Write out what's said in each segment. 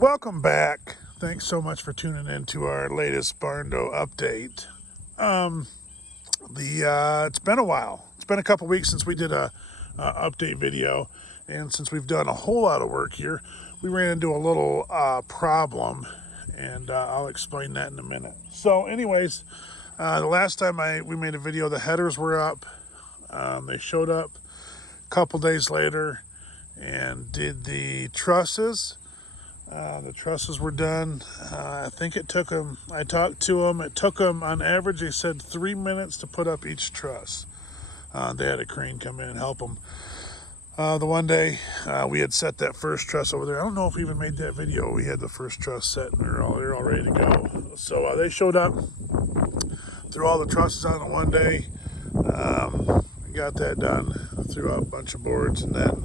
Welcome back. Thanks so much for tuning in to our latest Barndo update. It's been a while. It's been a couple weeks since we did a update video, and since we've done a whole lot of work here, we ran into a little problem, and I'll explain that in a minute. So, anyways, the last time we made a video, the headers were up. They showed up a couple days later and did the trusses. The trusses were done. I think it took them, I talked to them, it took them on average, they said 3 minutes to put up each truss. They had a crane come in and help them. The one day we had set that first truss over there. I don't know if we even made that video. We had the first truss set and they're all ready to go. So they showed up, threw all the trusses on in one day. Got that done, threw out a bunch of boards, and then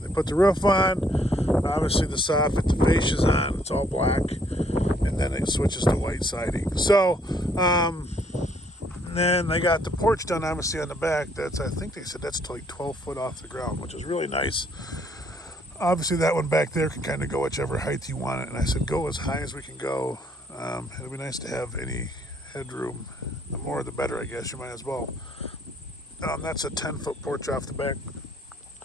they put the roof on. Obviously the soffit, the fascia's on, it's all black, and then it switches to white siding. So then they got the porch done, obviously on the back. That's, I think they said that's like 12 foot off the ground, which is really nice. Obviously that one back there can kind of go whichever height you want it, and I said go as high as we can go. It'll be nice to have any headroom. The more the better, I guess. You might as well. That's a 10-foot porch off the back.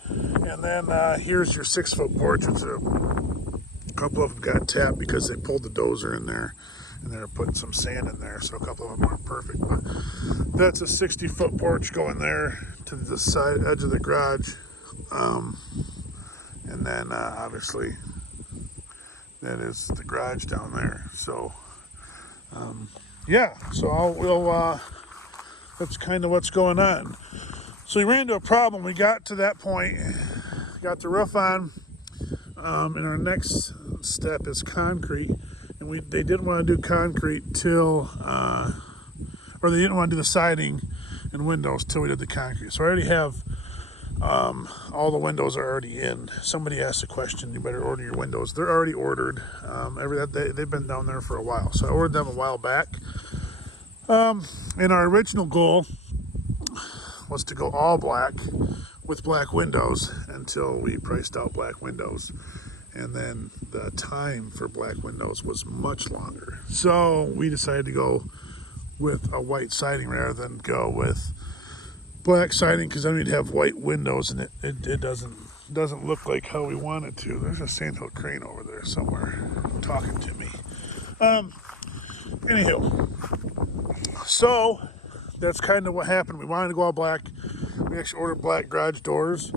And then here's your 6-foot porch. It's a couple of them got tapped because they pulled the dozer in there and they're putting some sand in there, so a couple of them aren't perfect. But that's a 60-foot porch going there to the side edge of the garage. And then obviously that is the garage down there. So yeah, so that's kind of what's going on. So we ran into a problem. We got to that point, got the roof on, and our next step is concrete. And they didn't want to do concrete till, or they didn't want to do the siding and windows till we did the concrete. So I already have, all the windows are already in. Somebody asked a question, you better order your windows. They're already ordered. They've been down there for a while. So I ordered them a while back. And our original goal was to go all black with black windows until we priced out black windows. And then the time for black windows was much longer. So we decided to go with a white siding rather than go with black siding, because then we'd have white windows and it doesn't look like how we want it to. There's a sandhill crane over there somewhere talking to me. Anywho, so that's kind of what happened. We wanted to go all black. We actually ordered black garage doors.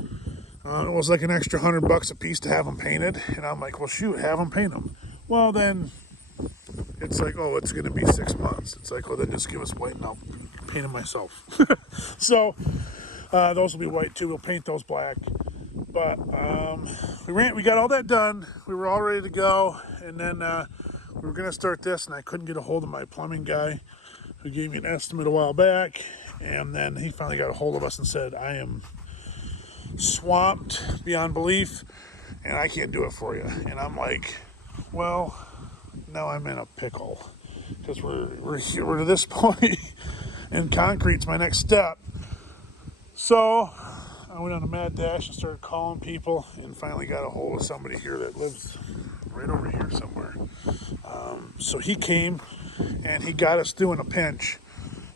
It was like an extra $100 a piece to have them painted. And I'm like, well, shoot, have them paint them. Well, then it's like, oh, it's going to be 6 months. It's like, well, then just give us white and I'll paint them myself. So those will be white too. We'll paint those black. But we got all that done. We were all ready to go. And then we were going to start this, and I couldn't get a hold of my plumbing guy who gave me an estimate a while back. And then he finally got a hold of us and said, I am swamped beyond belief and I can't do it for you. And I'm like, well, now I'm in a pickle, because we're to this point and concrete's my next step. So I went on a mad dash and started calling people and finally got a hold of somebody here that lives right over here somewhere. So he came and he got us through in a pinch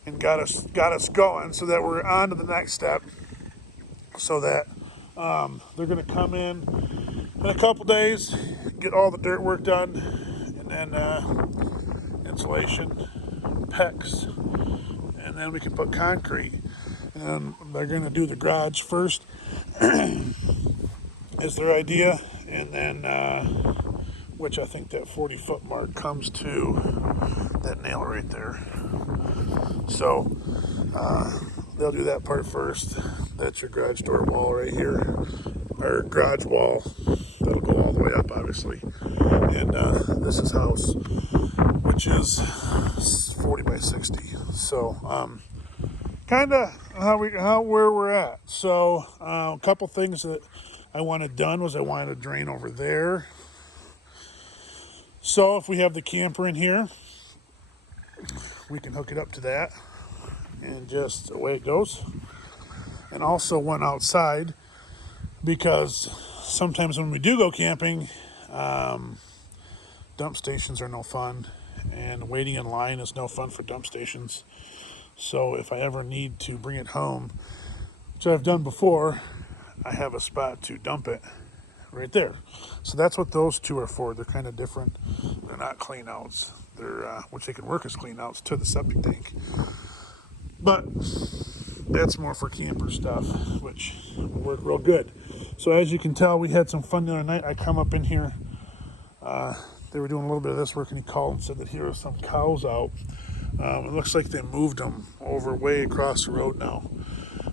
and got us going, so that we're on to the next step, so that they're going to come in a couple days, get all the dirt work done, and then insulation, pecs, and then we can put concrete. And then they're going to do the garage first is their idea, and then which I think that 40-foot mark comes to that nail right there. So they'll do that part first. That's your garage door wall right here, or garage wall. That'll go all the way up, obviously. And this is house, which is 40 by 60. So kind of where we're at. So a couple things that I wanted done was I wanted a drain over there. So if we have the camper in here, we can hook it up to that, and just away it goes. And also one outside, because sometimes when we do go camping, dump stations are no fun, and waiting in line is no fun for dump stations. So if I ever need to bring it home, which I've done before, I have a spot to dump it right there. So that's what those two are for. They're kind of different. They're not clean outs. They're which they can work as clean outs to the septic tank. But that's more for camper stuff, which will work real good. So as you can tell, we had some fun the other night. I come up in here. They were doing a little bit of this work, and he called and said that here are some cows out. It looks like they moved them over way across the road now.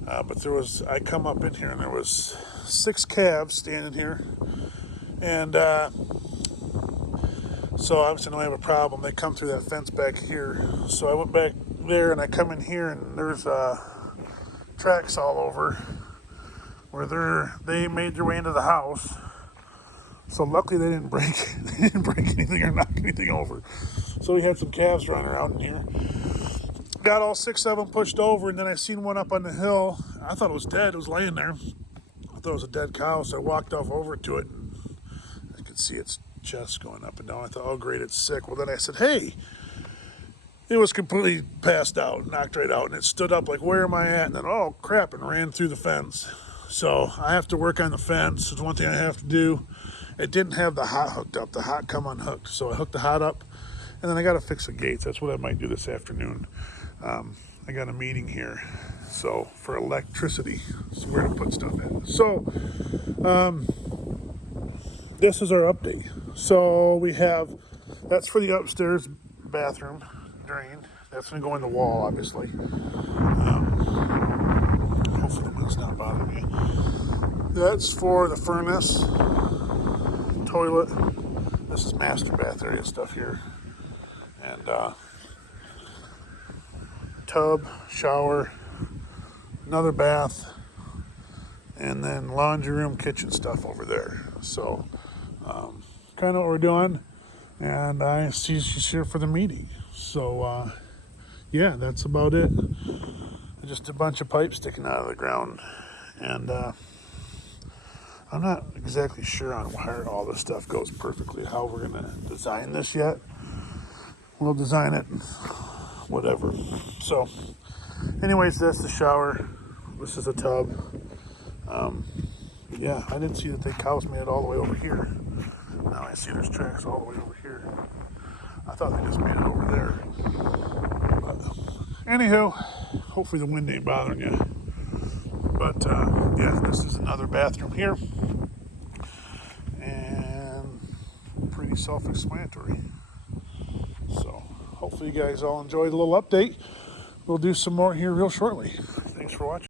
But I come up in here, and there was 6 calves standing here. And so obviously I have a problem. They come through that fence back here. So I went back there, and I come in here, and there's tracks all over where they made their way into the house. So luckily they didn't break anything or knock anything over. So we had some calves running around in here. Got all 6 of them pushed over, and then I seen one up on the hill. I thought it was dead. It was laying there. I thought it was a dead cow, so I walked off over to it, and I could see its chest going up and down. I thought, oh great, it's sick. Well, then I said, hey, it was completely passed out, knocked right out, and it stood up like, where am I at? And then, oh crap, and ran through the fence. So I have to work on the fence. It's one thing I have to do. It didn't have the hot hooked up. The hot come unhooked. So I hooked the hot up, and then I got to fix the gates. That's what I might do this afternoon. I got a meeting here, so for electricity, so where to put stuff in. So this is our update. So we have, that's for the upstairs bathroom drain. That's going to go in the wall, obviously. Hopefully the wind's not bothering me. That's for the furnace, toilet. This is master bath area stuff here. And tub, shower, another bath, and then laundry room, kitchen stuff over there. So kind of what we're doing, and I see she's here for the meeting. So yeah, that's about it. Just a bunch of pipes sticking out of the ground, and I'm not exactly sure on where all this stuff goes perfectly, how we're gonna design this yet. We'll design it, whatever. So anyways, that's the shower. This is a tub. Yeah, I didn't see that the cows made it all the way over here. Now I see there's tracks all the way over here. I thought they just made it over there. But anywho, hopefully the wind ain't bothering you. But yeah, this is another bathroom here. And pretty self-explanatory. So hopefully you guys all enjoyed the little update. We'll do some more here real shortly. Thanks for watching.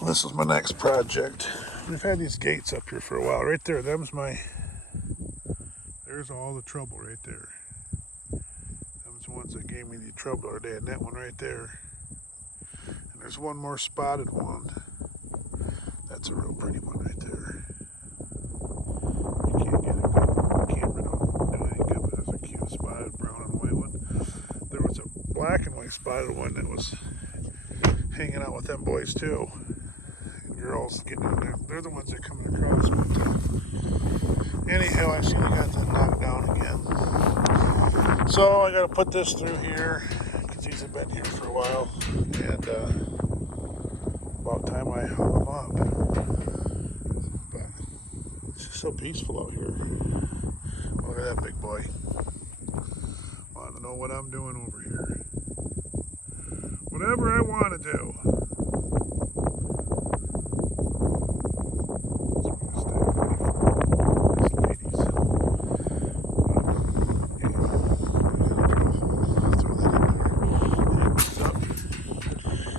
Well, this is my next project. We've had these gates up here for a while. Right there, there's all the trouble right there. Them's the ones that gave me the trouble the other day, and that one right there. And there's one more spotted one. That's a real pretty one right there. You can't get it good. The camera don't do anything good, but there's a cute spotted brown and white one. There was a black and white spotted one that was hanging out with them boys too. And girls getting in there. They're the ones that are coming across. But anyhow, I see they got that knocked down again. So I got to put this through here because these have been here for a while. And about time I haul them up. But it's just so peaceful out here. Look at that big boy. Want to know what I'm doing over here. Whatever I want to do.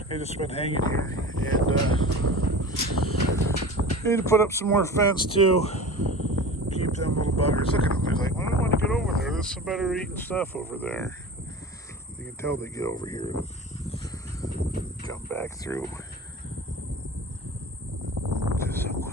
They just been hanging here, and I need to put up some more fence too. Keep them little buggers. Look at them. They're like, well, I want to get over there. There's some better eating stuff over there. You can tell they get over here and jump back through. Just so